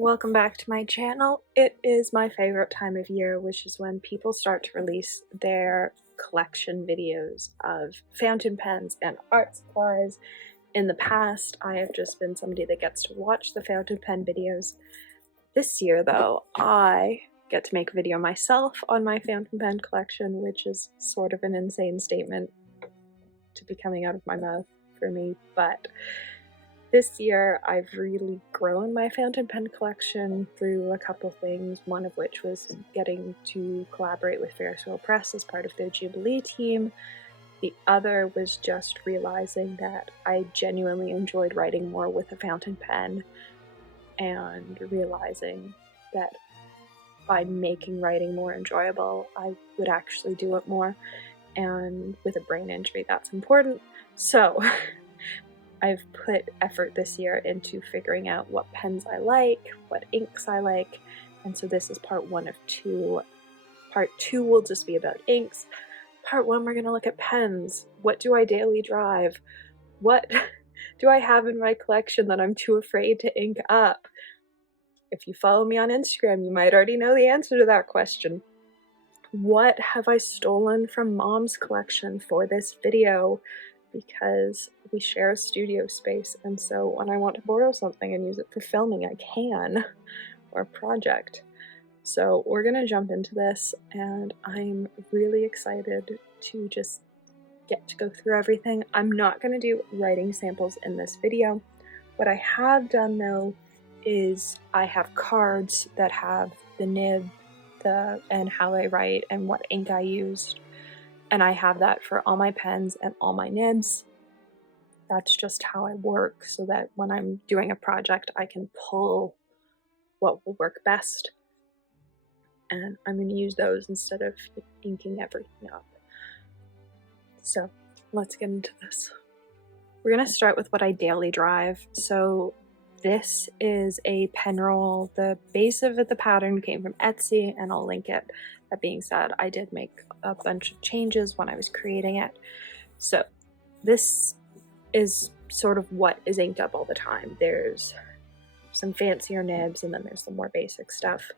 Welcome back to my channel. It is my favorite time of year, which is when people start to release their collection videos of fountain pens and art supplies. In the past, I have just been somebody that gets to watch the fountain pen videos. This year, though, I get to make a video myself on my fountain pen collection, which is sort of an insane statement to be coming out of my mouth for me, but this year, I've really grown my fountain pen collection through a couple things, one of which was getting to collaborate with Ferris Press as part of their Jubilee team. The other was just realizing that I genuinely enjoyed writing more with a fountain pen and realizing that by making writing more enjoyable, I would actually do it more. And with a brain injury, that's important. So I've put effort this year into figuring out what pens I like, what inks I like, and so this is part 1 of 2. Part 2 will just be about inks. Part 1, we're going to look at pens. What do I daily drive? What do I have in my collection that I'm too afraid to ink up? If you follow me on Instagram, you might already know the answer to that question. What have I stolen from Mom's collection for this video? Because we share a studio space, and so when I want to borrow something and use it for filming, I can, or a project. So we're gonna jump into this, and I'm really excited to just get to go through everything. I'm not gonna do writing samples in this video. What I have done though is I have cards that have the nib, and how I write and what ink I used. And I have that for all my pens and all my nibs. That's just how I work, so that when I'm doing a project, I can pull what will work best. And I'm going to use those instead of inking everything up. So let's get into this. We're going to start with what I daily drive. So this is a pen roll. The base of it, the pattern came from Etsy, and I'll link it. That being said, I did make a bunch of changes when I was creating it. So this is sort of what is inked up all the time. There's some fancier nibs, and then there's the more basic stuff.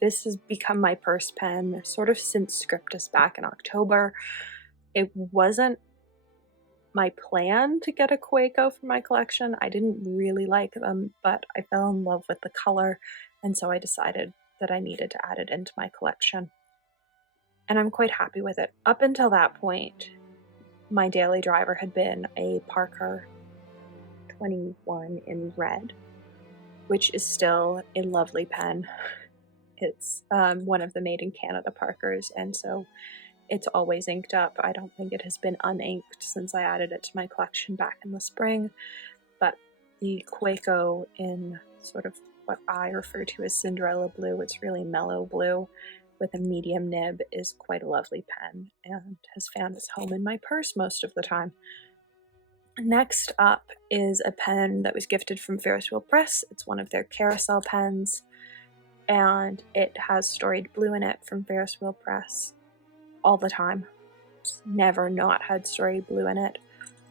This has become my purse pen sort of since Scriptus back in October. It wasn't my plan to get a Kaweco for my collection. I didn't really like them, but I fell in love with the color, and so I decided that I needed to add it into my collection. And I'm quite happy with it. Up until that point, my daily driver had been a Parker 21 in red, which is still a lovely pen. It's one of the made in Canada Parkers, and so it's always inked up. I don't think it has been uninked since I added it to my collection back in the spring, but the Kaweco in sort of what I refer to as Cinderella blue, it's really mellow blue with a medium nib, is quite a lovely pen and has found its home in my purse most of the time. Next up is a pen that was gifted from Ferris Press. It's one of their Carousel pens, and it has Storied blue in it from Ferris Press all the time. It's never not had Storied blue in it,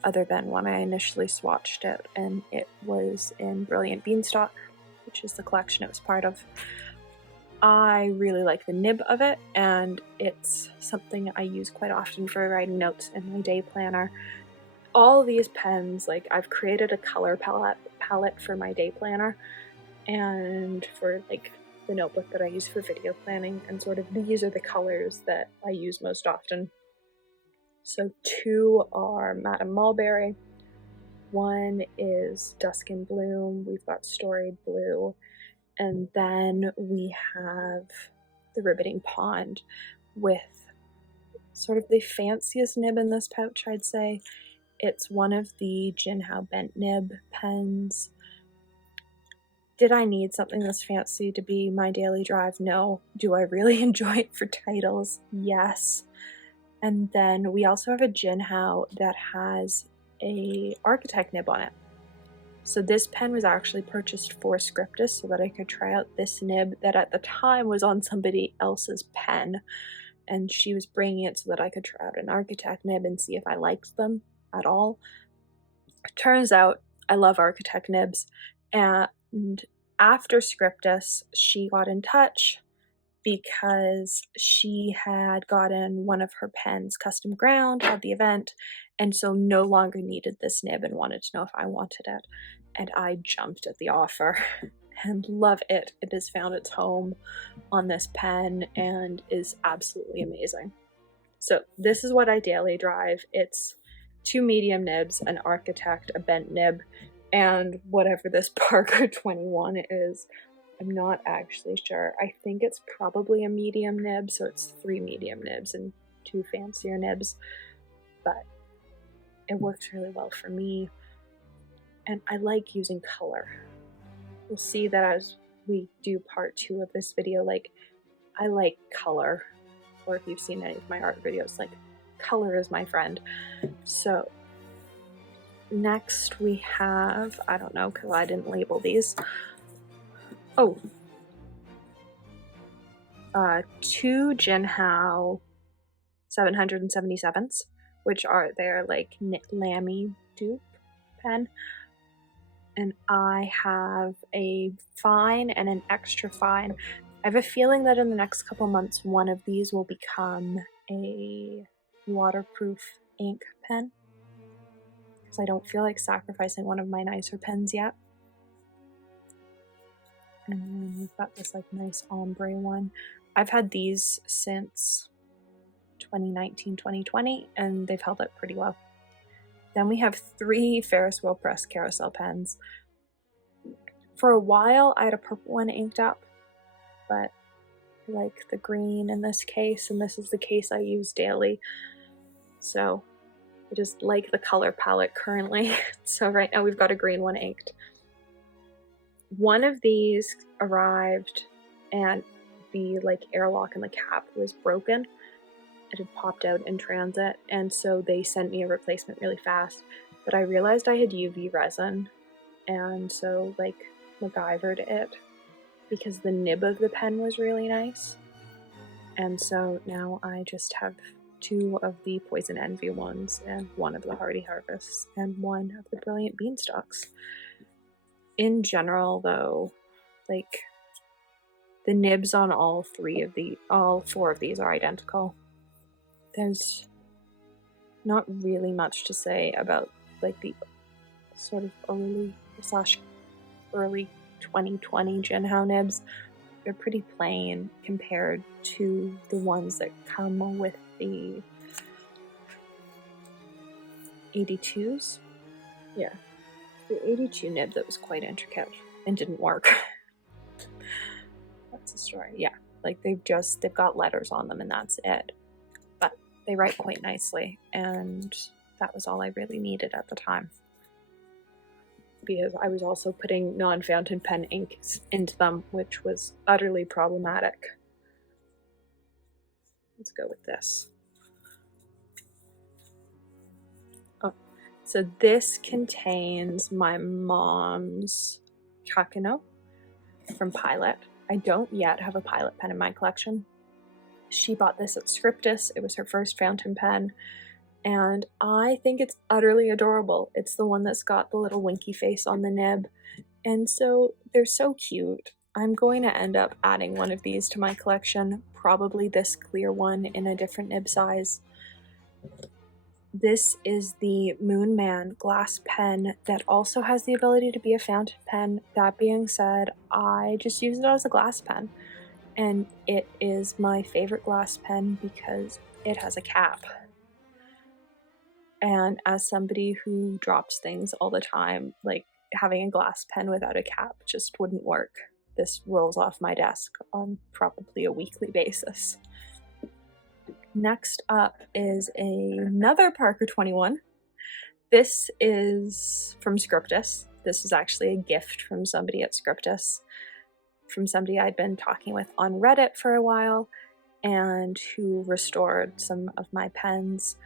other than when I initially swatched it, and it was in Brilliant Beanstalk, which is the collection it was part of. I really like the nib of it, and it's something I use quite often for writing notes in my day planner. All these pens, like, I've created a color palette for my day planner and for like the notebook that I use for video planning, and sort of these are the colors that I use most often. So 2 are Madame Mulberry, 1 is Dusk and Bloom, we've got Storied blue, and then we have the Ribbiting Pond with sort of the fanciest nib in this pouch, I'd say. It's one of the JinHao bent nib pens. Did I need something this fancy to be my daily drive? No. Do I really enjoy it for titles? Yes. And then we also have a JinHao that has a architect nib on it. So this pen was actually purchased for Scriptus so that I could try out this nib that at the time was on somebody else's pen, and she was bringing it so that I could try out an architect nib and see if I liked them at all. Turns out I love Architect nibs. And after Scriptus, she got in touch because she had gotten one of her pens custom ground at the event, and so no longer needed this nib and wanted to know if I wanted it. And I jumped at the offer and love it. It has found its home on this pen and is absolutely amazing. So this is what I daily drive. It's 2 medium nibs, an Architect, a bent nib, and whatever this Parker 21 is. I'm not actually sure. I think it's probably a medium nib, so it's 3 medium nibs and 2 fancier nibs, but it works really well for me, and I like using color. You'll see that as we do part 2 of this video, like, I like color, or if you've seen any of my art videos, like, color is my friend. So next we have, I don't know because I didn't label these. Oh, 2 JinHao 777s, which are their like Lamy dupe pen. And I have a fine and an extra fine. I have a feeling that in the next couple months, one of these will become a waterproof ink pen, because I don't feel like sacrificing one of my nicer pens yet. And then we've got this like nice ombre one. I've had these since 2019, 2020, and they've held up pretty well. Then we have 3 Ferris wheel press Carousel pens. For a while, I had a purple one inked up, but I like the green in this case, and this is the case I use daily. So I just like the color palette currently. So right now we've got a green one inked. One of these arrived and the like airlock in the cap was broken. It had popped out in transit, and so they sent me a replacement really fast. But I realized I had UV resin, and so like MacGyvered it because the nib of the pen was really nice. And so now I just have 2 of the Poison Envy ones and 1 of the Hardy Harvests and 1 of the Brilliant Beanstalks. In general, though, like, the nibs on all 4 of these are identical. There's not really much to say about, like, the sort of early 2020 JinHao nibs. They're pretty plain compared to the ones that come with the 82s. Yeah. The 82 nib that was quite intricate and didn't work. That's the story. Yeah, like they've got letters on them and that's it. But they write quite nicely, and that was all I really needed at the time. Because I was also putting non-fountain pen inks into them, which was utterly problematic. Let's go with this. So this contains my mom's Kaweco from Pilot. I don't yet have a Pilot pen in my collection. She bought this at Scriptus. It was her first fountain pen, and I think it's utterly adorable. It's the one that's got the little winky face on the nib, and so they're so cute. I'm going to end up adding one of these to my collection, probably this clear one in a different nib size. This is the Moon Man glass pen that also has the ability to be a fountain pen. That being said, I just use it as a glass pen, and it is my favorite glass pen because it has a cap. And as somebody who drops things all the time, like having a glass pen without a cap just wouldn't work. This rolls off my desk on probably a weekly basis. Next up is another Parker 21. This is from Scriptus. This is actually a gift from somebody at Scriptus, from somebody I'd been talking with on Reddit for a while, and who restored some of my pens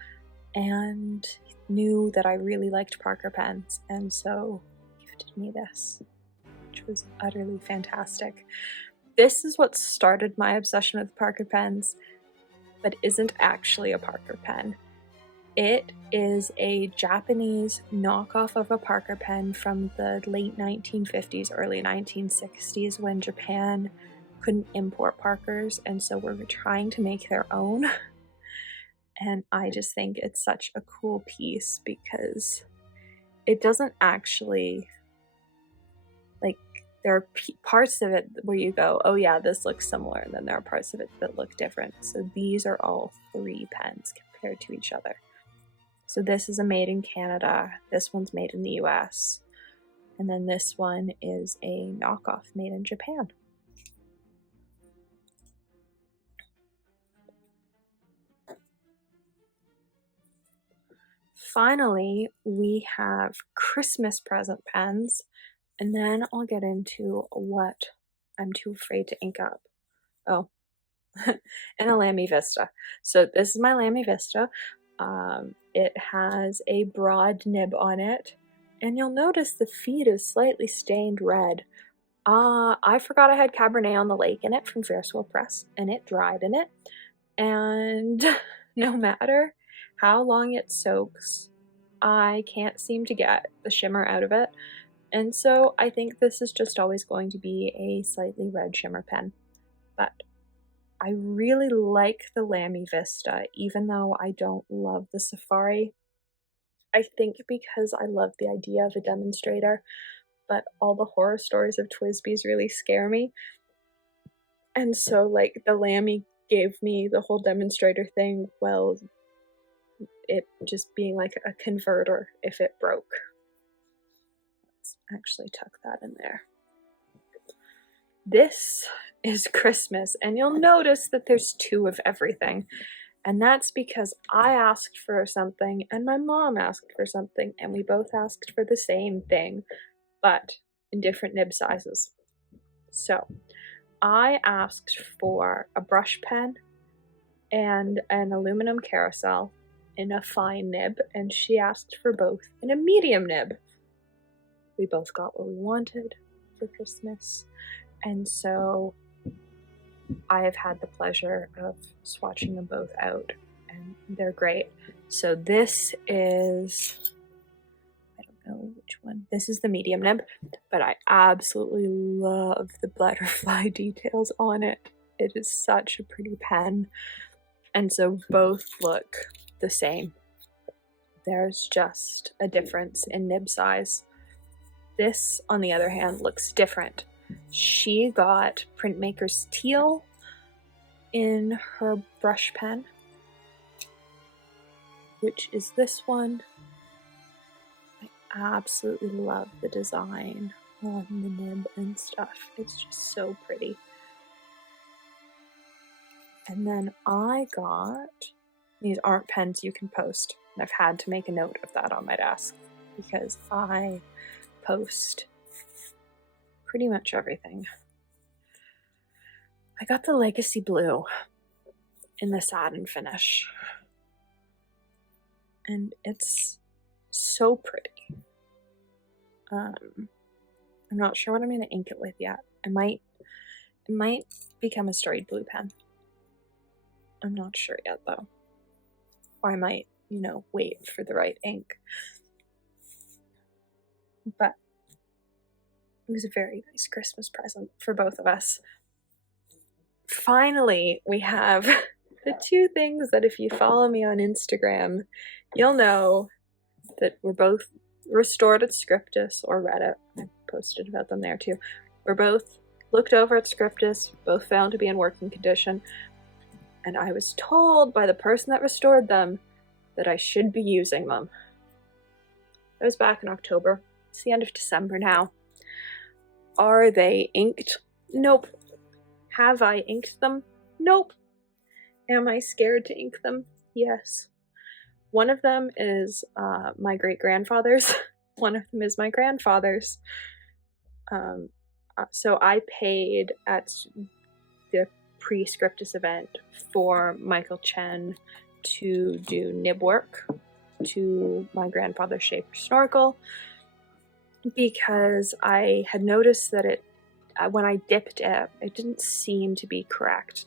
and knew that I really liked Parker pens, and so gifted me this, which was utterly fantastic. This is what started my obsession with Parker pens, but isn't actually a Parker pen. It is a Japanese knockoff of a Parker pen from the late 1950s, early 1960s, when Japan couldn't import Parkers, and so we're trying to make their own. And I just think it's such a cool piece because it doesn't actually, like, there are parts of it where you go, oh yeah, this looks similar, and then there are parts of it that look different. So these are all 3 pens compared to each other. So this is a made in Canada, this one's made in the US, and then this one is a knockoff made in Japan. Finally, we have Christmas present pens, and then I'll get into what I'm too afraid to ink up. Oh, and a Lamy Vista. So this is my Lamy Vista. It has a broad nib on it, and you'll notice the feed is slightly stained red. I forgot I had Cabernet on the Lake in it from Ferris Press, and it dried in it. And no matter how long it soaks, I can't seem to get the shimmer out of it. And so I think this is just always going to be a slightly red shimmer pen. But I really like the Lamy Vista, even though I don't love the Safari. I think because I love the idea of a demonstrator, but all the horror stories of TWSBIs really scare me. And so, like, the Lamy gave me the whole demonstrator thing, well, it just being like a converter if it broke. Let's actually tuck that in there. This is Christmas, and you'll notice that there's 2 of everything. And that's because I asked for something, and my mom asked for something, and we both asked for the same thing, but in different nib sizes. So, I asked for a brush pen and an aluminum carousel in a fine nib, and she asked for both in a medium nib. We both got what we wanted for Christmas, and so I have had the pleasure of swatching them both out, and they're great. So this is, I don't know which one, this is the medium nib, but I absolutely love the butterfly details on it. It is such a pretty pen, and so both look the same. There's just a difference in nib size. This, on the other hand, looks different. She got Printmaker's Teal in her brush pen, which is this one. I absolutely love the design on the nib and stuff. It's just so pretty. And then I got, these aren't pens you can post. And I've had to make a note of that on my desk because I post pretty much everything. I got the Legacy Blue in the satin finish, and it's so pretty. I'm not sure what I'm going to ink it with yet. It might become a Storied blue pen. I'm not sure yet though. Or I might, wait for the right ink. But it was a very nice Christmas present for both of us. Finally, we have the 2 things that if you follow me on Instagram, you'll know that we're both restored at Scriptus or Reddit. I posted about them there too. We're both looked over at Scriptus, both found to be in working condition, and I was told by the person that restored them that I should be using them. That was back in October. It's the end of December now. Are they inked? Nope. Have I inked them? Nope. Am I scared to ink them? Yes. One of them is my great-grandfather's. One of them is my grandfather's. So I paid at the pre-Scriptus event for Michael Chen to do nib work to my grandfather's Shaper snorkel because I had noticed that it, when I dipped it, it didn't seem to be correct.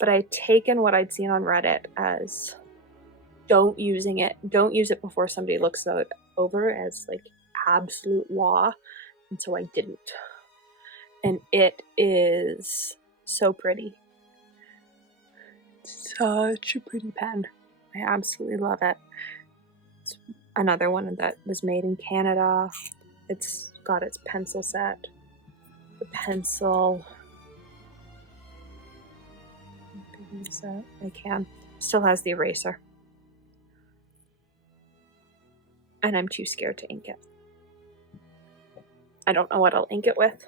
But I had taken what I'd seen on Reddit as don't use it before somebody looks it over as like absolute law, and so I didn't. And it is so pretty. Such a pretty pen. I absolutely love it. It's another one that was made in Canada. It's got its pencil set. The pencil. I can. Still has the eraser. And I'm too scared to ink it. I don't know what I'll ink it with.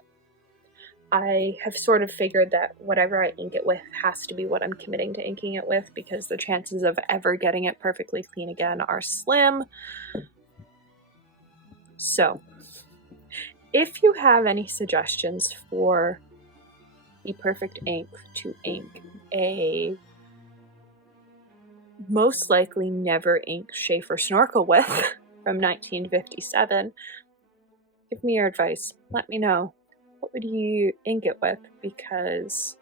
I have sort of figured that whatever I ink it with has to be what I'm committing to inking it with, because the chances of ever getting it perfectly clean again are slim. So, if you have any suggestions for the perfect ink to ink a most likely never inked Schaefer snorkel with from 1957, give me your advice. Let me know. What would you ink it with? Because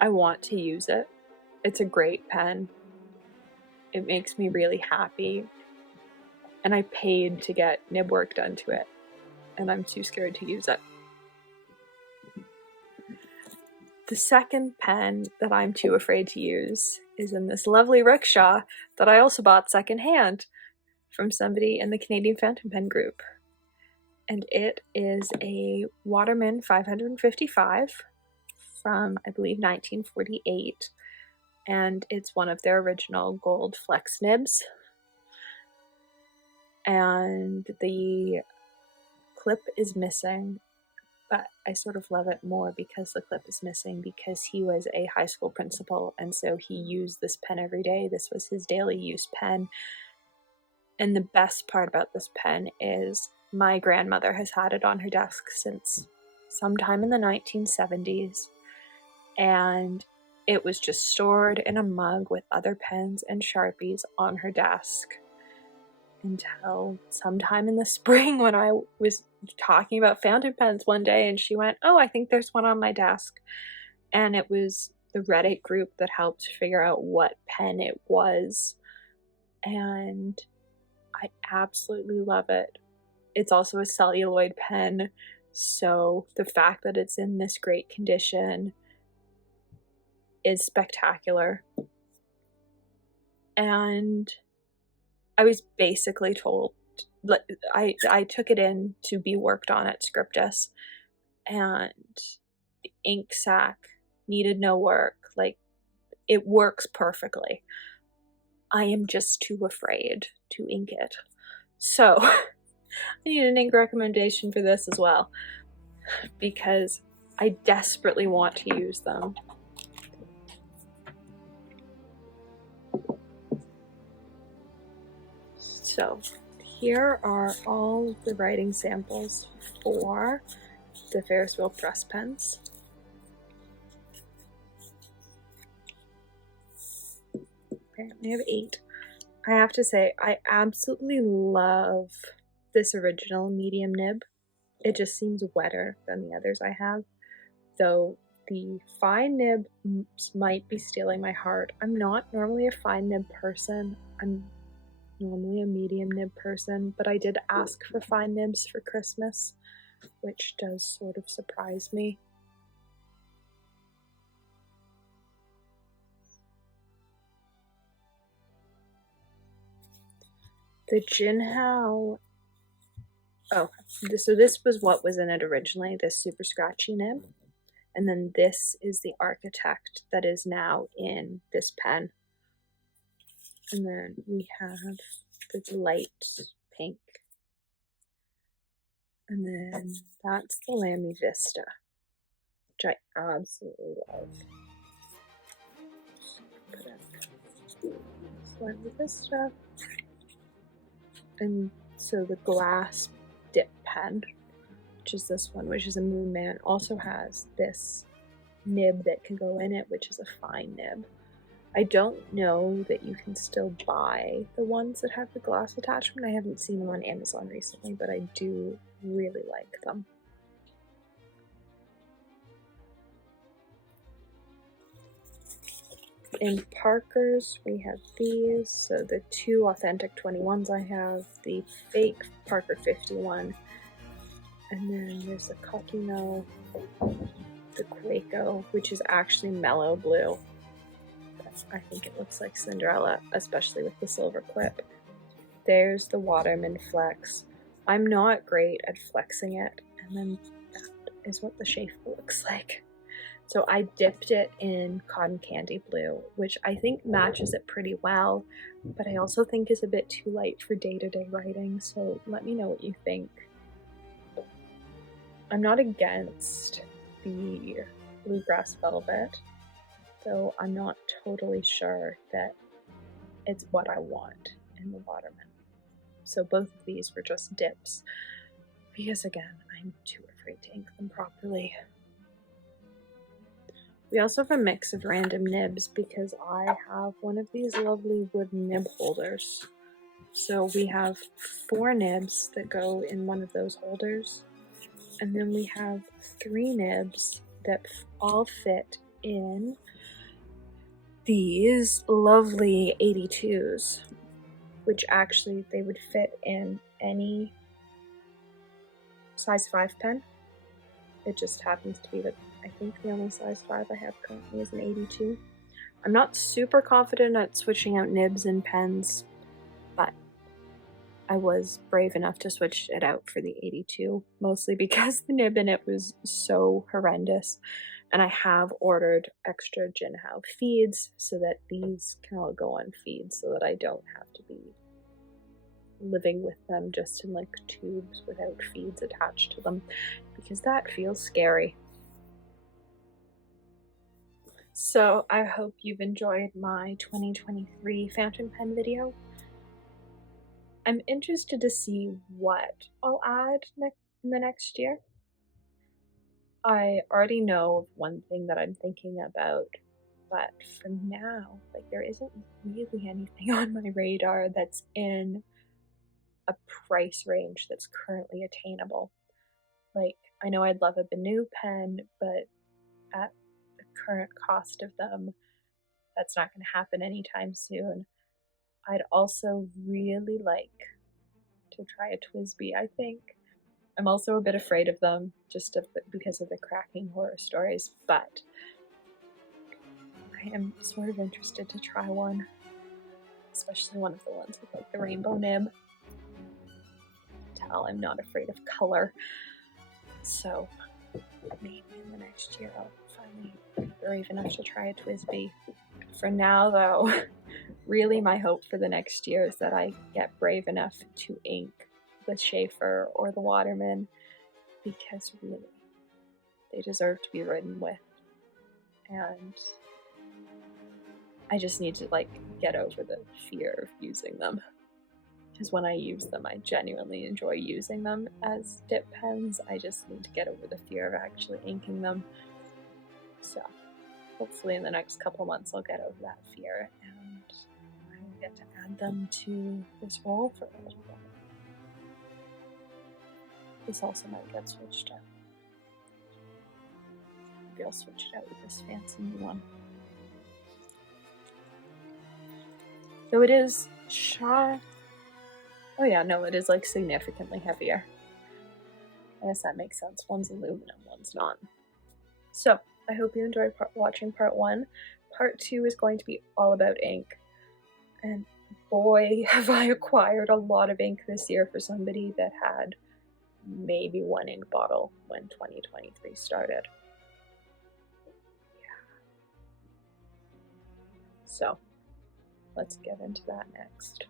I want to use it. It's a great pen. It makes me really happy. And I paid to get nib work done to it. And I'm too scared to use it. The second pen that I'm too afraid to use is in this lovely rickshaw that I also bought secondhand from somebody in the Canadian Fountain Pen group. And it is a Waterman 555 from, I believe, 1948. And it's one of their original gold flex nibs. And the clip is missing, but I sort of love it more because the clip is missing, because he was a high school principal, and so he used this pen every day. This was his daily use pen. And the best part about this pen is my grandmother has had it on her desk since sometime in the 1970s, and it was just stored in a mug with other pens and Sharpies on her desk until sometime in the spring when I was talking about fountain pens one day, and she went, "Oh, I think there's one on my desk." And it was the Reddit group that helped figure out what pen it was, and I absolutely love it. It's also a celluloid pen, so the fact that it's in this great condition is spectacular. And I was basically told, I took it in to be worked on at Scriptus, and the ink sac needed no work. Like, it works perfectly. I am just too afraid to ink it. So, I need an ink recommendation for this as well, because I desperately want to use them. So, here are all the writing samples for the Ferris wheel press pens. Apparently I have 8. I have to say, I absolutely love this original medium nib. It just seems wetter than the others I have, though the fine nib might be stealing my heart. I'm not normally a fine nib person. I'm normally a medium nib person, but I did ask for fine nibs for Christmas, which does sort of surprise me. The JinHao, so this was what was in it originally, this super scratchy nib, and then this is the Architect that is now in this pen. And then we have the light pink. And then that's the Lamy Vista, which I absolutely love. Put it Lamy Vista. And so the glass dip pen, which is this one, which is a Moon Man, also has this nib that can go in it, which is a fine nib. I don't know that you can still buy the ones that have the glass attachment. I haven't seen them on Amazon recently, but I do really like them. in Parkers, we have these. So the 2 authentic 21s I have, the fake Parker 51, and then there's the Kakino, the Kaweco, which is actually Mellow blue. I think it looks like Cinderella, especially with the silver clip. There's the Waterman Flex. I'm not great at flexing it, and then that is what the Schaefer looks like. So I dipped it in Cotton Candy Blue, which I think matches it pretty well, but I also think is a bit too light for day-to-day writing, so let me know what you think. I'm not against the Bluegrass Velvet, though I'm not totally sure that it's what I want in the Waterman. So both of these were just dips, because again, I'm too afraid to ink them properly. We also have a mix of random nibs because I have one of these lovely wooden nib holders. So we have 4 nibs that go in one of those holders, and then we have 3 nibs that all fit in these lovely 82s, which actually they would fit in any size 5 pen. It just happens to be that I think the only size 5 I have currently is an 82. I'm not super confident at switching out nibs and pens, but I was brave enough to switch it out for the 82, mostly because the nib in it was so horrendous. And I have ordered extra JinHao feeds so that these can all go on feeds so that I don't have to be living with them just in like tubes without feeds attached to them, because that feels scary. So I hope you've enjoyed my 2023 fountain pen video. I'm interested to see what I'll add in the next year. I already know of one thing that I'm thinking about, but for now, like, there isn't really anything on my radar that's in a price range that's currently attainable. Like, I know I'd love a Benu pen, but at the current cost of them, that's not going to happen anytime soon. I'd also really like to try a TWSBI, I think. I'm also a bit afraid of them, just because of the cracking horror stories, but I am sort of interested to try one, especially one of the ones with like the rainbow nib. Tell I'm not afraid of color, so maybe in the next year I'll finally be brave enough to try a TWSBI. For now, though, really my hope for the next year is that I get brave enough to ink the Schaefer or the Waterman, because really, they deserve to be written with, and I just need to like get over the fear of using them, because when I use them, I genuinely enjoy using them as dip pens. I just need to get over the fear of actually inking them. So hopefully in the next couple months I'll get over that fear and I will get to add them to this roll for a little bit. This also might get switched out. Maybe I'll switch it out with this fancy new one. Though it is oh yeah, no, it is like significantly heavier. I guess that makes sense. One's aluminum, one's not. So, I hope you enjoyed watching part 1. Part 2 is going to be all about ink. And boy, have I acquired a lot of ink this year for somebody that had maybe 1 ink bottle when 2023 started. Yeah. So, let's get into that next.